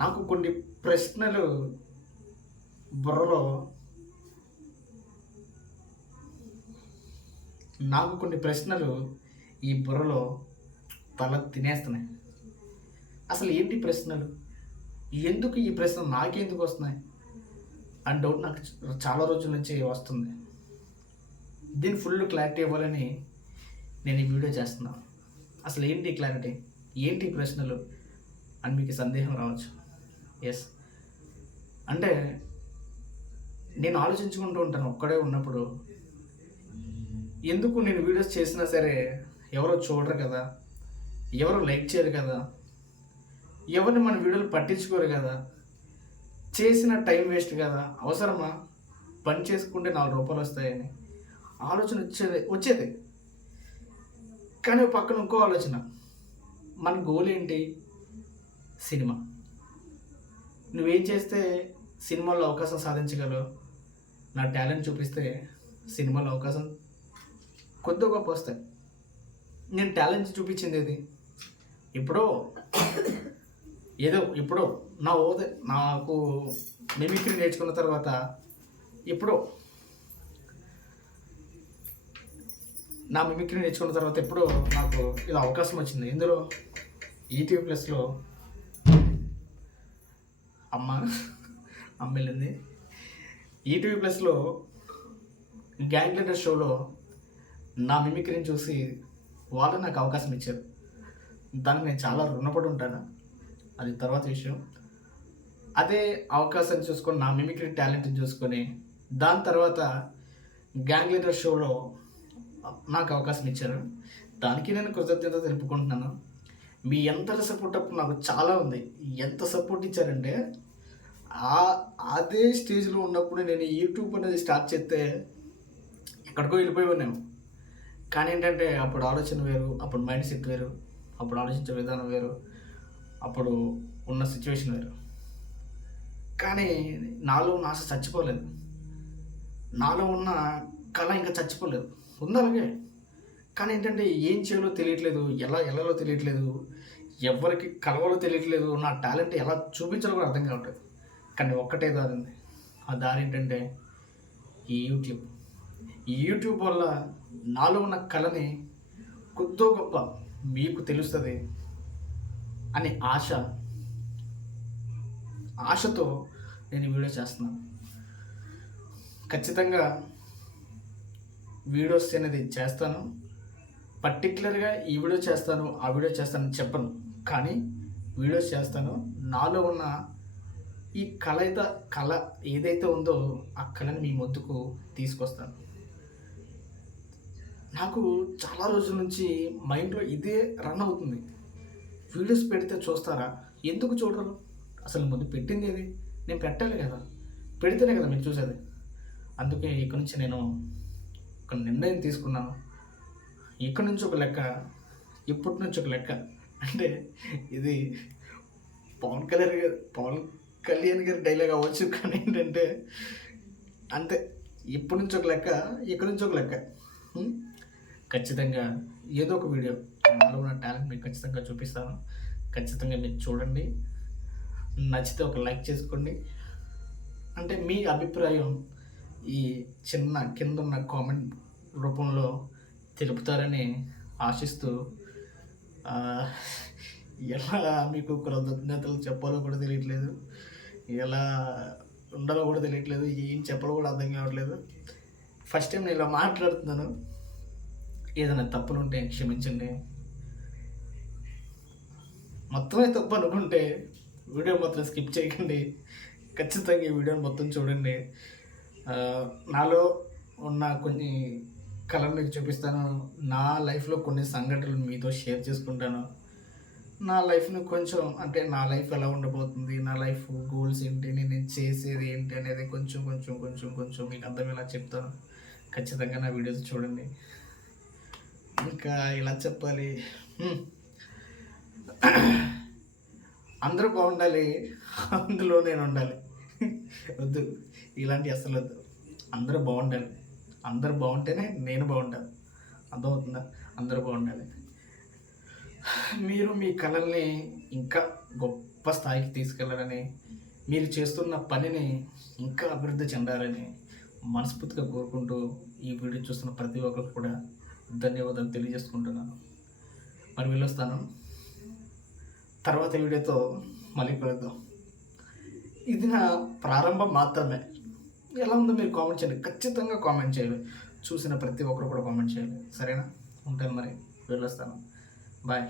నాకు కొన్ని ప్రశ్నలు బుర్రలో నాకు కొన్ని ప్రశ్నలు ఈ బుర్రలో తల తినేస్తున్నాయి. అసలు ఏంటి ప్రశ్నలు? ఎందుకు ఈ ప్రశ్నలు నాకెందుకు వస్తున్నాయి అని డౌట్ నాకు చాలా రోజుల నుంచి వస్తుంది. దీని ఫుల్ క్లారిటీ ఇవ్వాలని నేను ఈ వీడియో చేస్తున్నాను. అసలు ఏంటి క్లారిటీ, ఏంటి ప్రశ్నలు అని మీకు సందేహం రావచ్చు. ఎస్, అంటే నేను ఆలోచించుకుంటూ ఉంటాను ఒక్కడే ఉన్నప్పుడు, ఎందుకు నేను వీడియోస్ చేసినా సరే ఎవరో చూడరు కదా, ఎవరో లైక్ చేయరు కదా, ఎవరిని మన వీడియోలు పట్టించుకోరు కదా, చేసిన టైం వేస్ట్ కదా, అవసరమా, పని చేసుకుంటే 4 రూపాయలు వస్తాయని ఆలోచన వచ్చేది. కానీ పక్కన ఇంకో ఆలోచన, మన గోల్ ఏంటి? సినిమా. నువ్వేం చేస్తే సినిమాలో అవకాశం సాధించగలవు, నా టాలెంట్ చూపిస్తే సినిమాలో అవకాశం కొద్ది గొప్ప వస్తాయి. నేను టాలెంట్ చూపించింది ఏది? ఎప్పుడో నాకు మిమిక్రీ నేర్చుకున్న తర్వాత ఎప్పుడో నాకు ఇది అవకాశం వచ్చింది. ఇందులో ఈటీవీ ప్లస్లో అమ్మ వెళ్ళింది. ఈటీవీ ప్లస్లో గ్యాంగ్ లీడర్ షోలో నా మిమిక్రీని చూసి వాళ్ళు నాకు అవకాశం ఇచ్చారు. దానికి నేను చాలా రుణపడి ఉంటాను, అది తర్వాత విషయం. అదే అవకాశాన్ని చూసుకొని, నా మిమిక్రీ టాలెంట్ని చూసుకొని, దాని తర్వాత గ్యాంగ్ లీడర్ షోలో నాకు అవకాశం ఇచ్చారు. దానికి నేను కృతజ్ఞత తెలుపుకుంటున్నాను. మీ ఎంత సపోర్ట్ అప్పుడు నాకు చాలా ఉంది. ఎంత సపోర్ట్ ఇచ్చారంటే, అదే స్టేజ్లో ఉన్నప్పుడు నేను యూట్యూబ్ అనేది స్టార్ట్ చేస్తే ఎక్కడికో వెళ్ళిపోయి ఉన్నాము. కానీ ఏంటంటే అప్పుడు ఆలోచన వేరు, అప్పుడు మైండ్ సెట్ వేరు, అప్పుడు ఆలోచించే విధానం వేరు, అప్పుడు ఉన్న సిచ్యువేషన్ వేరు. కానీ నాలో ఉన్న ఆశ చచ్చిపోలేదు, నాలో ఉన్న కళ ఇంకా చచ్చిపోలేదు, ఉంది అలాగే. కానీ ఏంటంటే ఏం చేయాలో తెలియట్లేదు, ఎలాలో తెలియట్లేదు, ఎవరికి కలవాలో తెలియట్లేదు, నా టాలెంట్ ఎలా చూపించాలో కూడా అర్థం కావట్లేదు. కానీ ఒక్కటే దారి ఉంది. ఆ దారి ఏంటంటే ఈ యూట్యూబ్ వల్ల నాలో ఉన్న కళని కొద్దో గొప్ప మీకు తెలుస్తుంది అని ఆశతో నేను వీడియో చేస్తున్నాను. ఖచ్చితంగా వీడియోస్ అనేది చేస్తాను. పర్టికులర్గా ఈ వీడియో చేస్తాను, ఆ వీడియో చేస్తానని చెప్పను, కానీ వీడియోస్ చేస్తాను. నాలో ఉన్న ఈ కళ ఏదైతే ఉందో ఆ కళని మీ ముందుకు తీసుకొస్తాను. నాకు చాలా రోజుల నుంచి మైండ్లో ఇదే రన్ అవుతుంది. వీడియోస్ పెడితే చూస్తారా, ఎందుకు చూడరు? అసలు ముందు పెట్టింది ఏది? నేను పెట్టాలి కదా, పెడితేనే కదా మీరు చూసేది. అందుకే ఇక్కడి నుంచి నేను ఒక నిర్ణయం తీసుకున్నాను. ఇక్కడి నుంచి ఒక లెక్క, ఇప్పటి నుంచి ఒక లెక్క. అంటే ఇది పవన్ కళ్యాణ్ గారి డైలాగ్ అవ్వచ్చు, కానీ ఏంటంటే అంతే. ఇప్పటి నుంచి ఒక లెక్క, ఇక్కడి నుంచి ఒక లెక్క. ఖచ్చితంగా ఏదో ఒక వీడియో నాలో ఉన్న టాలెంట్ మీకు ఖచ్చితంగా చూపిస్తాను. ఖచ్చితంగా మీరు చూడండి, నచ్చితే ఒక లైక్ చేసుకోండి. అంటే మీ అభిప్రాయం ఈ చిన్న కింద ఉన్న కామెంట్ రూపంలో తెలుపుతారని ఆశిస్తూ, ఎలా మీకు కృతజ్ఞతలు చెప్పాలో కూడా తెలియట్లేదు, ఎలా ఉండాలో కూడా తెలియట్లేదు, ఏం చెప్పాలో కూడా అర్థం కావట్లేదు. ఫస్ట్ టైం నేను ఇలా మాట్లాడుతున్నాను. ఏదైనా తప్పులు ఉంటే క్షమించండి. మొత్తమే తప్పు అనుకుంటే వీడియో మాత్రం స్కిప్ చేయకండి. ఖచ్చితంగా ఈ వీడియోని మొత్తం చూడండి. నాలో ఉన్న కొన్ని కళలు మీకు చూపిస్తాను. నా లైఫ్లో కొన్ని సంఘటనలు మీతో షేర్ చేసుకుంటాను. నా లైఫ్ని కొంచెం, అంటే నా లైఫ్ ఎలా ఉండబోతుంది, నా లైఫ్ గోల్స్ ఏంటి, నేను చేసేది ఏంటి అనేది కొంచెం మీకు అర్థమయ్యేలా చెప్తాను. ఖచ్చితంగా నా వీడియోస్ చూడండి. ఇంకా ఇలా చెప్పాలి, అందరూ బాగుండాలి, అందులో నేను ఉండాలి. వద్దు, ఇలాంటి అసలు వద్దు. అందరూ బాగుండాలి, అందరూ బాగుంటేనే నేను బాగుండాలి. అర్థమవుతుందా? అందరూ బాగుండాలి. మీరు మీ కళల్ని ఇంకా గొప్ప స్థాయికి తీసుకెళ్లాలని, మీరు చేస్తున్న పనిని ఇంకా అభివృద్ధి చెందాలని మనస్ఫూర్తిగా కోరుకుంటూ, ఈ వీడియో చూస్తున్న ప్రతి ఒక్కరికి కూడా ధన్యవాదాలు తెలియజేసుకుంటున్నాను. మరి వెళ్ళొస్తాను. తర్వాత వీడియోతో మళ్ళీ కలుద్దాం. ఇది నా ప్రారంభం మాత్రమే. ఎలా ఉందో మీరు కామెంట్ చేయండి. ఖచ్చితంగా కామెంట్ చేయాలి. చూసిన ప్రతి ఒక్కరు కూడా కామెంట్ చేయాలి. సరేనా? ఉంటాను మరి. వెళ్ళొస్తాను. బాయ్.